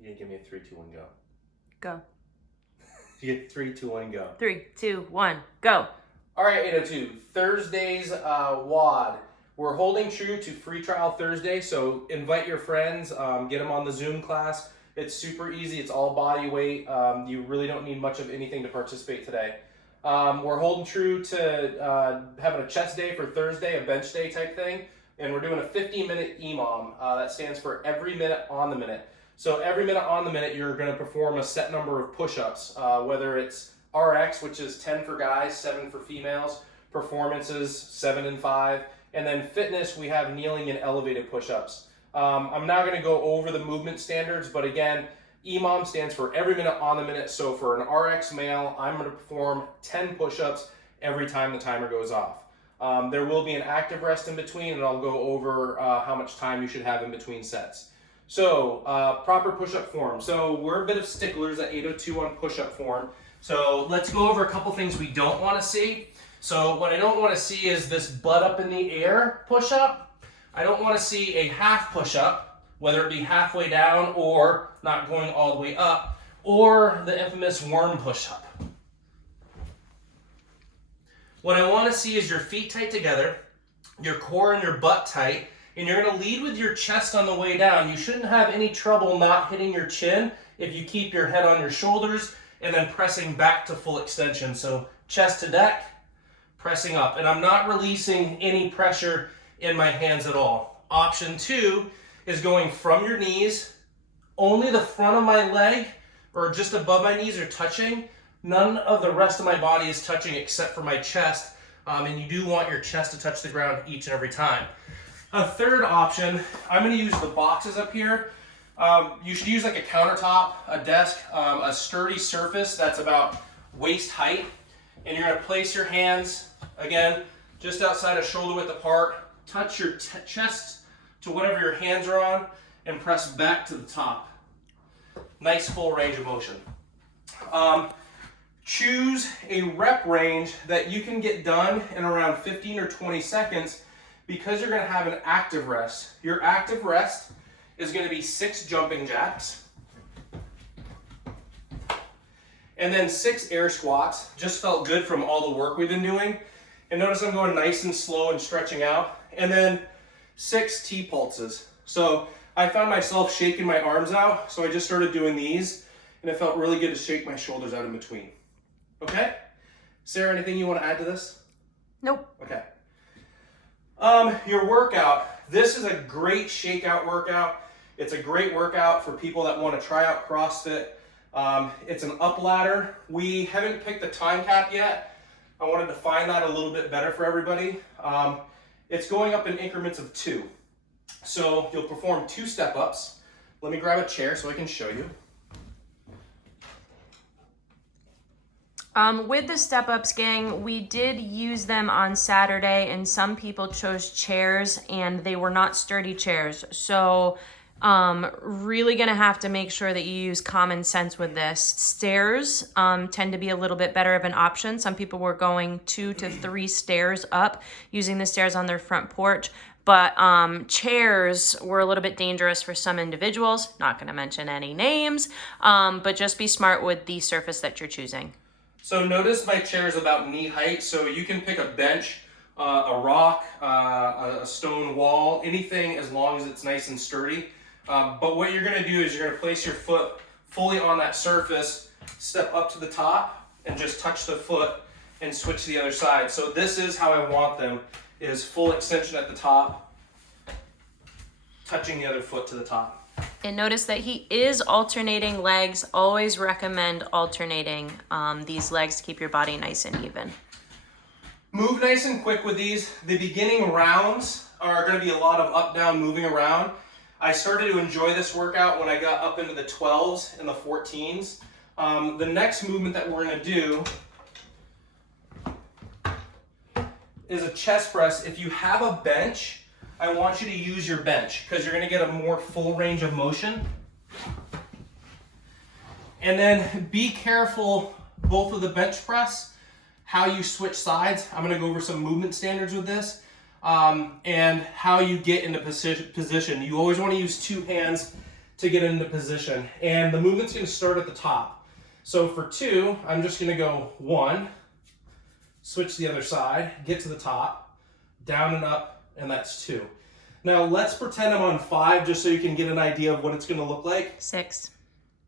You give me a 3, 2, 1, go. Go. You get 3, 2, 1, go. 3, 2, 1, go. All right, 802. Thursday's WOD. We're holding true to free trial Thursday, so invite your friends, get them on the Zoom class. It's super easy. It's all body weight. You really don't need much of anything to participate today. We're holding true to having a chest day for Thursday, a bench day type thing, and we're doing a 15-minute EMOM. That stands for every minute on the minute. So every minute on the minute, you're going to perform a set number of push-ups, whether it's RX, which is 10 for guys, 7 for females, performances, 7 and 5, and then fitness, we have kneeling and elevated push-ups. I'm not going to go over the movement standards, but again, EMOM stands for every minute on the minute. So for an RX male, I'm going to perform 10 push-ups every time the timer goes off. There will be an active rest in between, and I'll go over how much time you should have in between sets. So proper push-up form. So we're a bit of sticklers at 802 on push-up form. So let's go over a couple things we don't want to see. So what I don't want to see is this butt up in the air push-up. I don't want to see a half push-up, whether it be halfway down or not going all the way up, or the infamous worm push-up. What I want to see is your feet tight together, your core and your butt tight, and you're going to lead with your chest on the way down. You shouldn't have any trouble not hitting your chin if you keep your head on your shoulders and then pressing back to full extension. So chest to deck, pressing up. And I'm not releasing any pressure in my hands at all. Option 2 is going from your knees, only the front of my leg or just above my knees are touching. None of the rest of my body is touching except for my chest. And you do want your chest to touch the ground each and every time. A third option, I'm going to use the boxes up here. You should use like a countertop, a desk, a sturdy surface that's about waist height. And you're going to place your hands, again, just outside of shoulder width apart. Touch your chest to whatever your hands are on and press back to the top. Nice full range of motion. Choose a rep range that you can get done in around 15 or 20 seconds because you're going to have an active rest. Your active rest is going to be 6 jumping jacks and then 6 air squats. Just felt good from all the work we've been doing. And notice I'm going nice and slow and stretching out. And then 6 T-pulses. So I found myself shaking my arms out, so I just started doing these, and it felt really good to shake my shoulders out in between. Okay? Sarah, anything you want to add to this? Nope. Okay. Your workout. This is a great shakeout workout. It's a great workout for people that want to try out CrossFit. It's an up ladder. We haven't picked the time cap yet. I wanted to find that a little bit better for everybody. It's going up in increments of 2. So you'll perform 2 step-ups. Let me grab a chair so I can show you. With the step-ups, gang, we did use them on Saturday, and some people chose chairs, and they were not sturdy chairs. So really gonna have to make sure that you use common sense with this. Stairs tend to be a little bit better of an option. Some people were going 2 to 3 stairs up, using the stairs on their front porch. But chairs were a little bit dangerous for some individuals. Not gonna mention any names, but just be smart with the surface that you're choosing. So notice my chair is about knee height, so you can pick a bench, a rock, a stone wall, anything as long as it's nice and sturdy. But what you're going to do is you're going to place your foot fully on that surface, step up to the top, and just touch the foot and switch to the other side. So this is how I want them, is full extension at the top, touching the other foot to the top. And notice that he is alternating legs. Always recommend alternating these legs to keep your body nice and even. Move nice and quick with these. The beginning rounds are going to be a lot of up-down moving around. I started to enjoy this workout when I got up into the 12s and the 14s. The next movement that we're going to do is a chest press. If you have a bench, I want you to use your bench because you're going to get a more full range of motion. And then be careful both with the bench press, how you switch sides. I'm going to go over some movement standards with this, and how you get into position. You always want to use 2 hands to get into position. And the movement's gonna start at the top. So for 2, I'm just gonna go 1, switch the other side, get to the top, down and up, and that's 2. Now let's pretend I'm on 5 just so you can get an idea of what it's gonna look like. 6.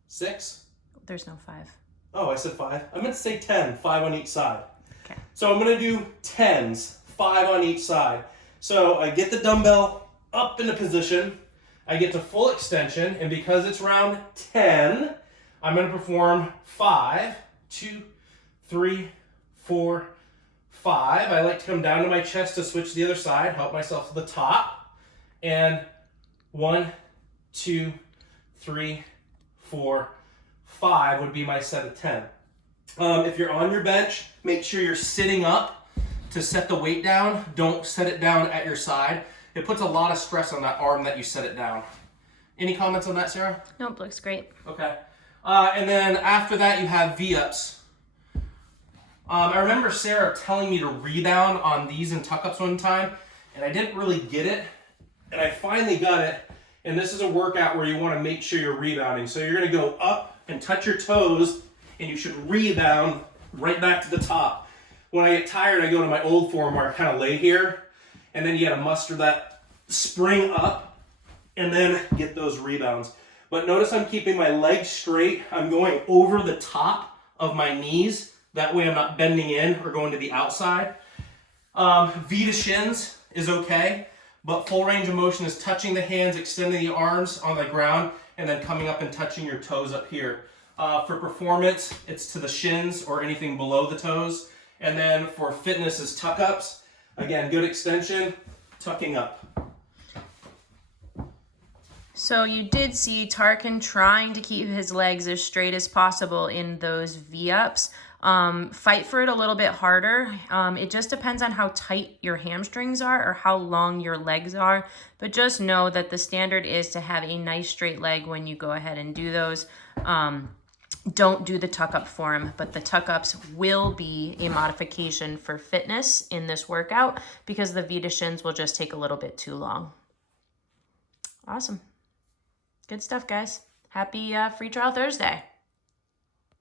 6? There's no 5. Oh, I said 5. I meant to say 10, 5 on each side. Okay. So I'm gonna do 10s, 5 on each side. So I get the dumbbell up into position, I get to full extension, and because it's round 10, I'm gonna perform 5, 2, 3, 4, 5. I like to come down to my chest to switch the other side, help myself to the top, and 1, 2, 3, 4, 5 would be my set of 10. If you're on your bench, make sure you're sitting up to set the weight down. Don't set it down at your side. It puts a lot of stress on that arm that you set it down. Any comments on that, Sarah? Nope, looks great. Okay. And then after that, you have V-ups. I remember Sarah telling me to rebound on these and tuck-ups one time, and I didn't really get it, and I finally got it. And this is a workout where you want to make sure you're rebounding. So you're going to go up and touch your toes, and you should rebound right back to the top. When I get tired, I go to my old form where I kind of lay here, and then you got to muster that spring up and then get those rebounds. But notice I'm keeping my legs straight. I'm going over the top of my knees. That way I'm not bending in or going to the outside. V to shins is okay, but full range of motion is touching the hands, extending the arms on the ground, and then coming up and touching your toes up here. For performance, it's to the shins or anything below the toes. And then for fitness is tuck-ups. Again, good extension, tucking up. So you did see Tarkin trying to keep his legs as straight as possible in those V-ups. Fight for it a little bit harder. It just depends on how tight your hamstrings are or how long your legs are. But just know that the standard is to have a nice straight leg when you go ahead and do those. Don't do the tuck-up form, but the tuck-ups will be a modification for fitness in this workout because the V to shins will just take a little bit too long. Awesome. Good stuff, guys. Happy Free Trial Thursday.